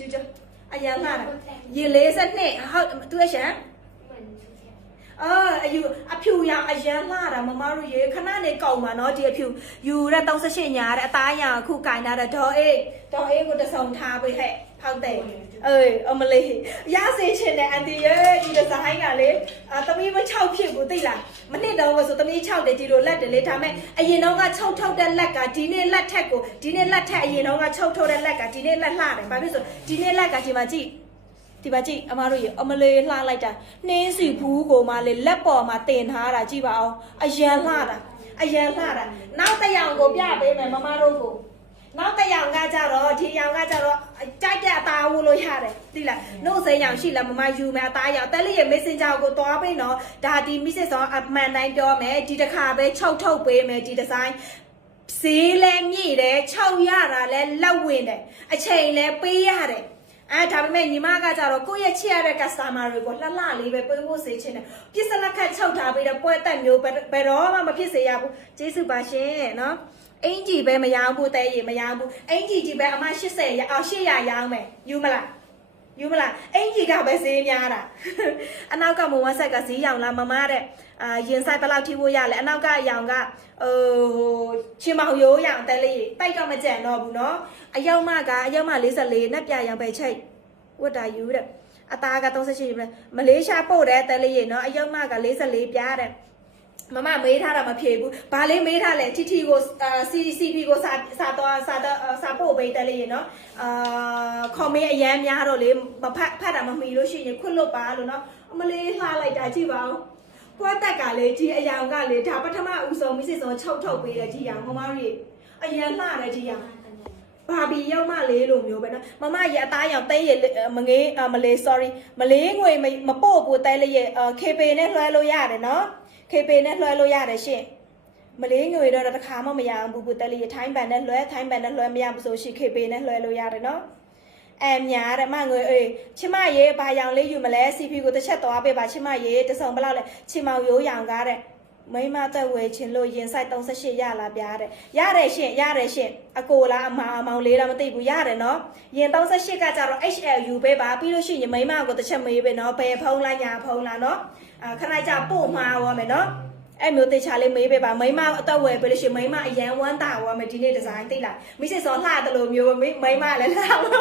ဒီကျအရန်လာတာရေ40နှစ်ဟုတ်သူအရှင်အဖြူရောင်အရန်လာတာမမတို့ရေခဏနေကောက်မှာနော်ဒီအဖြူယူတဲ့38ညာတဲ့အသားရောင်အခုကင်လာတဲ့ဒေါ်အေးကိုတဆုံထားပေးဟဲ့ဖောက်တဲ့အမလေးရစေချင်တဲ့အန်တီရဲ့ဒီဒီဇိုင်းကလေသမီးမ6ဖြစ်ဘူးသိလားမနစ်တော့ဆိုသမီး6တယ်ဒီလိုလက်တယ်လေဒါမဲ့အရင်တော့ကချုပ်ထုတ်တဲ့လက်ကဒီနေ့လက်ထက်ကိုဒီနေ့လက်ထက်အရင်တော့ကချုပ်ထုတ်တဲ့လက်ကဒီနေ့လက်လှတယ်ဘာဖြစ်ဆိုဒီနေ့လက်ကဒီမှာကြည့်ဒီပါကြည့်အမတို့ရေအမလေးလှလိုက်တာနှင်းစီဘူးကိုမှလေလက်ပေါ်မှာတင်ထားတာကြည့်ပါအောင်အရန်လှတာနောက်တစ်ယောက်ကိုပြပေးမယ်မမတို့ကိုနောက်တစ်ယောက်ကကြတော့ဒီယောက်ကကြတော့ကြိုက်တဲ့အသားဝလို့ရတယ်သိလားနှုတ်စိမ်းရောင်ရှိလားမမယူမယ်အသားရောင်တက်လေးရဲ့ messenger ကိုသွားပေးနော်ဒါဒီ message ဆောင်အမှန်တိုင်းပြောမယ်ဒီတစ်ခါပဲချုပ်ထုတ်ပေးမယ်ဒီဒီဇိုင်းဈေးလဲမြည်တယ်ချုပ်ရတာလဲလက်ဝင်တယ်အချိန်လဲပေးရတယ်ဒါပေမဲ့ညီမကကြတော့ကိုယ့်ရဲ့ချစ်ရတဲ့ customer တွေကိုလှလှလေးပဲပေးဖို့စေချင်တယ်ပြစ်စလက်ခတ်ချုပ်ထားပြီးတော့ပွဲတက်မျိုးဘယ်တော့မှမဖြစ်စေရဘူးကျေးဇူးပါရှင်နော်အင်ကြီးပဲမရောင်းဘူးတဲ့ရေမရောင်းဘူးအင်ကြီးပဲအမ80800ရောင်းမယ်ယူမလားအင်ကြီးကပဲဈေးများတာအနောက်ကမဝက်ဆက်ကဈေးရောင်လားမမတဲ့ရင်ဆိုင်ဘယ်လောက်ထိဖို့ရလဲအနောက်ကရောင်ကချင်းမောင်ရိုးရောင်တဲလေးတိုက်တော့မကြံတော့ဘူးနော်အယောက်မ44နဲ့ပြရောင်ပဲချိတ်ဝတ်တာယူတဲ့အသားက38ပဲမလေးရှားပို့တဲ့တဲလေးနော်အယောက်မက44ပြားတဲ့မမမေးထားတာမဖြေဘူးဘာလေးမေးထားလဲတီကိုCCP ကိုစာပို့ပေးတယ်လေနော်ခေါ်မေးအရန်များတော့လေမဖတ်တာမမီလို့ရှိရင်ခွတ်လွတ်ပါလို့နော်အမလေးလှလိုက်တာကြည့်ပါဦးကွက်တက်ကလေဒီအယောင်ကလေဒါပထမဦးဆုံးမိစစ်ဆုံးချုပ်ထုတ်ပေးတယ်ဒီယောင်မမတို့အရန်လှတယ်ဒီယောင်ဘာဘီရောက်မလေးလိုမျိုးပဲနော်မမရအသားရောင်တဲရမငေးမလေး sorry မလေးငွေမပို့ဘူးတဲလေးရ KP နဲ့လွှဲလို့ရတယ်နော် KP နဲ့လွှဲလို့ရတယ်ရှင်မလေးငွေတော့တစ်ခါမှမရဘူးဘူးတဲလေးထိုင်းဘန်နဲ့လွှဲမရဘူးဆိုရှင် KP နဲ့လွှဲလို့ရတယ်နော်ညာတဲ့မငွေအေးချမရေဘာရောင်လေးယူမလဲ CP ကိုတစ်ချက်သွားပေးပါချမရေတစုံဘလောက်လဲချမောင်ရိုးရောင်ကားတဲ့မိမသက်ဝယ်ချင်လို့ရင်ဆိုင်38ရလာပြားတဲ့ရတယ်ရှင်အကိုလားအမောင်လေးလားမသိဘူးရတယ်နော်ရင်38ကကြတော့ HLU ပဲပါပြီးလို့ရှိရင်မိမကိုတစ်ချက်မေးပဲနော်ဘယ်ဖုံးလားညာဖုံးလားနော်ခဏကြပို့မှာရောမယ်နော်အဲ့မျိုးတေချာလေးမေးပေးပါမိမအသက်ဝယ်ပေးလို့ရှိရင်မိမအရန်ဝမ်းတာရောမယ်ဒီနေ့ဒီဇိုင်းသိလားမိစစ်စောလှတယ်လို့မျိုးမိမလည်းလှပါ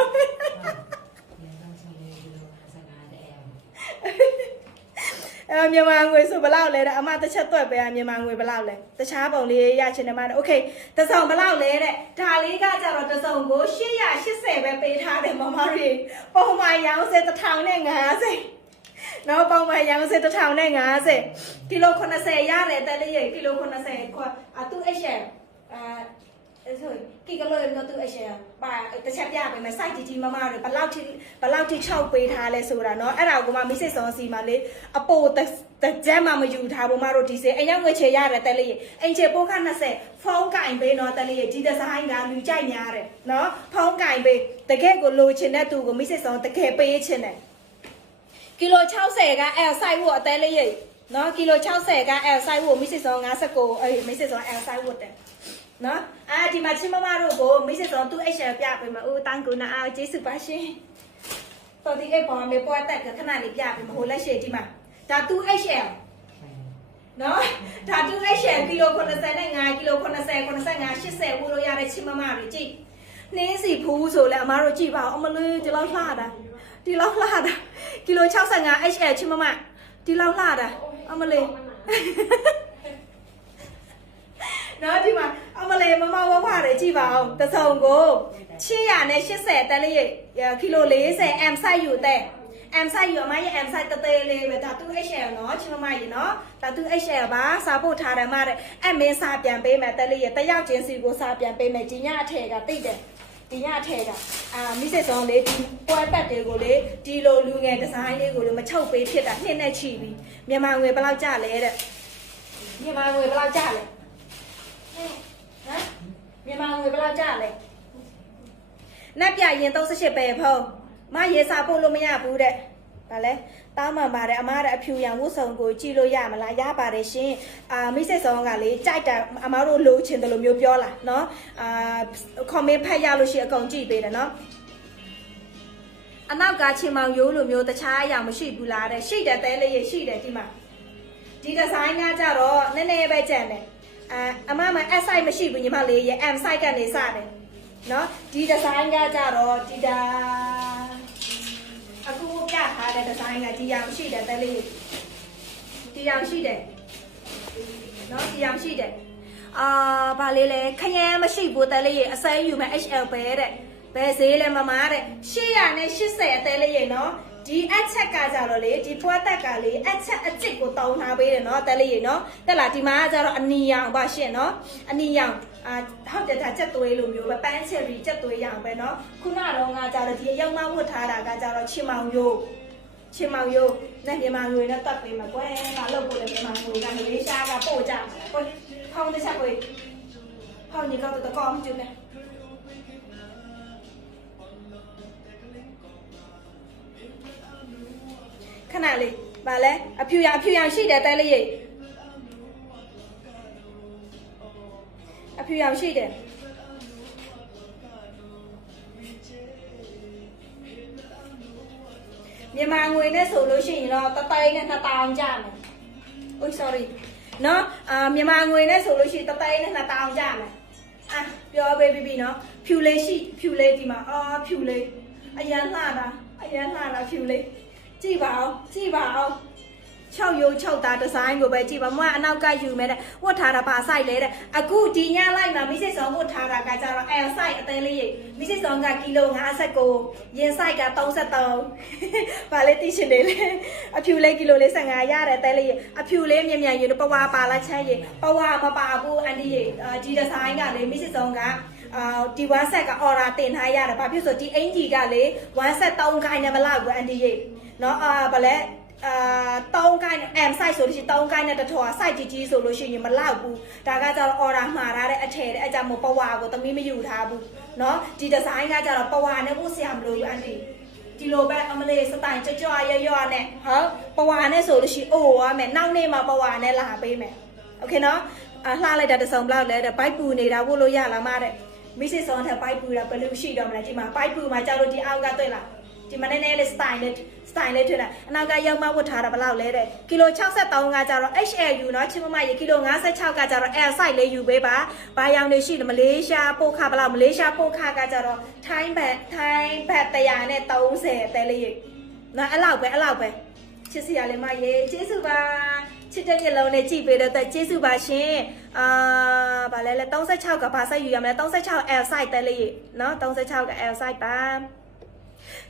မြန်မာငွေဆိုဘလောက်လဲတဲ့အမတစ်ချက်တွက်ပေးမြန်မာငွေဘလောက်လဲတခြားပုံလေးရချင်တယ်မโอเคတစုံဘလောက်လဲတဲ့ဒါလေးကကြတော့တစုံကို880ပဲပေးထားတယ်မမတို့ပုံမှန်ရောင်းစေ1050နော်ပုံမှန်ရောင်းစေ1050ကီလို80ရတယ်တက်လေးရကီလို80ခွာသူ့ HL ဆိုကီကလိုတော့သူ့ HL ပါတစ်ချက်ပြပေးမယ်စိုက်ကြီးမမတို့ဘလောက်ထိ6ပေးထားလဲဆိုတာနော်အဲ့ဒါကိုမှမိစိတ်စောစီမှာလေအပိုတကြမ်းမှမယူထားဘူးမတို့ဒီစေအရောက်ငွေချေရတယ်တက်လေးရအင်ချေပိုးခ20ဖုန်းကင်ပေးနော်တက်လေးရဒီဒီဇိုင်းကလူကြိုက်များတယ်နော်ဖုန်းကင်ပေးတကယ်ကိုလိုချင်တဲ့သူကိုမိစိတ်စောတကယ်ပေးချင်တယ်ကီလို60ကအဲစိုက်ဖို့အသေးလေးရနော်ကီလို60ကအဲစိုက်ဖို့မိစိတ်စော59အေးမိစိတ်စောအဲစိုက်ဖို့တယ်နော်ဒီမှာချင်းမမတို့ကိုမိစစ်တော်သူ့ HL ပြပေးမှာတန်းကူနာအားကျေးဇူးပါရှင်တော်ဒီအဲ့ပေါ်မှာပွားတက်ကခဏလေးပြပေးမှာဟိုလက်ရှိဒီမှာဒါသူ့ HL နော်ဒါသူ့ HL ကီလို85ကီလို80 85 80ဝလို့ရတဲ့ချင်းမမတွေကြည့်နှင်းစီဖူးဆိုလဲအမားတို့ကြည့်ပါဦးအမလေးဒီလောက်လှတာကီလို65 HL ချင်းမမဒီလောက်လှတာအမလေးနော်ဒီမှာအမလေးမမဝဝတယ်ကြည့်ပါအောင်တစုံကို880တက်လေးကီလို40 M size ယူတဲ့ M size ယူအမရဲ့ M size တသေးလေးပဲဒါသူ HL နော်ချင်းမရေနော်ဒါသူ HL ပါစာပို့ထားတယ်မတဲ့အမင်းစာပြန်ပေးမယ်တက်လေးရတယောက်ချင်းစီကိုစာပြန်ပေးမယ်ဒီညအထည်ကတိတ်တယ်ဒီညအထည်ကမိစစ်စောင်းလေးဒီပွဲပတ်တွေကိုလေဒီလိုလူငယ်ဒီဇိုင်းလေးကိုလေမချုပ်ပေးဖြစ်တာနှစ်နဲ့ချီပြီးမြန်မာငွေဘယ်လောက်ကျလဲတဲ့မြန်မာငွေဘယ်လောက်ကျလဲမြန်မာငွေဘယ်လောက်ကျလဲနတ်ပြရင်38ပဲဖုံးမရေစာပို့လို့မရဘူးတဲ့ဒါလဲတောင်းမှန်ပါတယ်အမတဲ့အဖြူရောင်ဝတ်စုံကိုကြည့်လို့ရမလားရပါတယ်ရှင်မိစိတ်ဆောင်ကလေကြိုက်တာအမတို့လိုချင်တယ်လို့မျိုးပြောလာနော်ကွန်မန့်ဖတ်ရလို့ရှိရင်အကုန်ကြည့်ပေးတယ်နော် အနောက်ကချင်းမောင်ရိုးလိုမျိုးတခြားအရာမရှိဘူးလားတဲ့ရှိတယ်တဲလေးရေရှိတယ်ဒီမှာဒီဒီဇိုင်းကကြတော့နည်းနည်းပဲကြံတယ်အမမ S size မရှိဘူးညီမလေးရေ M size ကနေစတယ်နော်ဒီဒီဇိုင်းကကြတော့ဒီဒါအခုပြထားတဲ့ဒီဇိုင်းကဒီရောင်ရှိတယ်တဲလေးဒီရောင်ရှိတယ်နော်ဒီရောင်ရှိတယ်ဗာလေးလေခရမ်းမရှိဘူးတဲလေးရေအစဲယူမယ် HL ပဲတဲ့ဘယ်ဈေးလဲမမတဲ့880အသေးလေးရေနော်ဒီအချက်ကကြတော့လေဒီဖွက်တက်ကလေအချက်အကျစ်ကိုတောင်းထားပေးတယ်နော်တဲလေးရေနော်တက်လာဒီမှာကကြတော့အနီရောင်ပါရှင့်နော်အနီရောင်ဟုတ်တယ်ဒါချက်သွေးလိုမျိုးပဲပန်းချယ်ရီချက်သွေးရောင်ပဲနော်ခုနတော့ကကြတော့ဒီအယောက်မဝတ်ထားတာကကြတော့ချင်မောင်ယိုးနဲ့မြန်မာငွေနဲ့တက်ပေးမှာကွယ်ငါလုပ်ဖို့လည်းမြန်မာငွေကမလေးရှားကပို့ကြမှာကွယ်ဖောင်းတစ်ချက်ကွယ်ဖောင်းညီကတော့ကောင်းကျွန်းနဲ့ခဏလေးဗာလဲအဖြူရောင်ရှိတယ်တဲလေးရေအဖြူရောင်ရှိတယ်မြန်မာငွေနဲ့ဆိုလို့ရှိရင်တော့တသိန်းနဲ့2000ကျမယ်။ Ôi sorry နော်မြန်မာငွေနဲ့ဆိုလို့ရှိရင်တသိန်းနဲ့2000ကျမယ်။ပြောပေးပြီနော်ဖြူလေးဒီမှာဖြူလေးအရန်လှတာဖြူလေးကြည့်ပါအောင်6ရိုး6သားဒီဇိုင်းကိုပဲကြည့်ပါမအနောက်ကယူမယ်တဲ့ဝတ်ထားတာပါဆိုင်လေတဲ့အခုဒီညလိုက်မှာမိစိဆောင်ဝတ်ထားတာကကြတော့ L size အသေးလေးရေမိစိဆောင်ကကီလို59ရင် size က33ဗာလေးတိရှင်လေးလေအဖြူလေးကီလိုလေး15ရတယ်အသေးလေးရေအဖြူလေးမြင်ယူပဝါပါလာချမ်းရေပဝါမပါဘူးအန်ဒီရေဒီဒီဇိုင်းကလေမိစိဆောင်ကဒီ1 set က order တင်ထားရတယ်ဘာဖြစ်ဆိုဒီအင်ဂျီကလေ1 set 3ခိုင်နဲ့မလောက်ဘူးအန်ဒီရေနော်ဗာလဲ3ကိုင်း M size ဆိုလို့ရှိရင်3ကိုင်းနဲ့တထော် size ကြီးဆိုလို့ရှိရင်မလောက်ဘူးဒါကကြတော့ order မှာထားတဲ့အထည်တဲ့အကြမို့ပဝါကိုသမီးမယူထားဘူးเนาะဒီ design ကကြတော့ပဝါနဲ့ပို့ဆရာမလို့ယူအန်တီဒီလိုပဲအမလေးစတိုင်ကြွရွနဲ့ဟုတ်ပဝါနဲ့ဆိုလို့ရှိရင်အိုးရမယ်နောက်နေ့မှာပဝါနဲ့လာပေးမယ်โอเคเนาะလှလိုက်တာတစုံဘလောက်လဲတဲ့ဘိုက်ပူနေတာဝတ်လို့ရလားမတဲ့မိစစ်စောတဲ့ဘိုက်ပူတာဘယ်လိုရှိတော့မလဲဒီမှာဘိုက်ပူမှာကြောက်လို့ဒီအောက်ကတွေ့လားဒီမနေ့နဲ့လေး style လေးထွေးတာအနောက်ကရောက်မှဝတ်ထားတာဘယ်လောက်လဲတဲ့ကီလို63ကကြတော့ HLU เนาะချင်းမမရေကီလို56ကကြတော့ L size လေးယူပေးပါဘာရောင်တွေရှိတယ်မလေးရှားပို့ခဘယ်လောက်မလေးရှားပို့ခကကြတော့ထိုင်းဘတ်130တဲလေးရေနော်အဲ့လောက်ပဲချစ်စရာလေးမရေကျေးဇူးပါချစ်တဲ့မျက်လုံးနဲ့ကြည့်ပေးတဲ့အတွက်ကျေးဇူးပါရှင်ဗာလဲ36ကဘာ size ယူရမလဲ36 L size တဲလေးရေနော်36က L size ပါ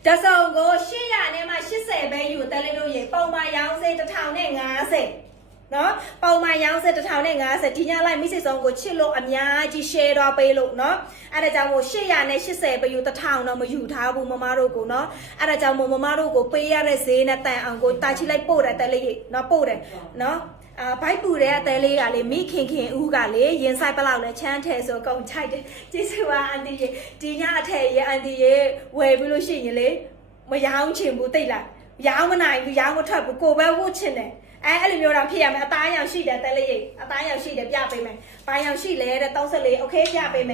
တစုံကို800နဲ့မှ80ပဲယူတဲလေးတို့ရေပုံမှန်ရောင်းစေ1050နော်ပုံမှန်ရောင်းစေ1050ဒီညလိုက်မိစိတ်ဆုံးကိုချစ်လို့အများကြီး share တော့ပေးလို့နော်အဲ့ဒါကြောင့်မို့800နဲ့80ပဲယူ1000တော့မယူထားဘူးမမတို့ကိုနော်အဲ့ဒါကြောင့်မို့မမတို့ကိုပေးရတဲ့ဈေးနဲ့တန်အောင်ကိုတာချိလိုက်ပို့တယ်တဲလေးရေနော်ပို့တယ်နော်ဘိုက်ပူတဲ့အသေးလေးကလေမိခင်ဦးကလေရင်ဆိုင်ဘလောက်လဲချမ်းထဲဆိုကုန်ချိုက်တယ်ကျေးဇူးပါအန်တီရေဒီညအထည်ရေအန်တီရေဝယ်ပြီးလို့ရှိရင်လေမရောင်းချင်ဘူးတိတ်လားရောင်းမနိုင်ဘူးရောင်းမထွက်ဘူးကိုပဲဝတ်ချင်တယ်အဲ့လိုမျိုးတော့ဖြစ်ရမယ်အသားရောင်ရှိတယ်တဲလေးရေအသားရောင်ရှိတယ်ပြပေးမယ်ဘာရောင်ရှိလဲတဲ့34โอเคပြပေးမယ်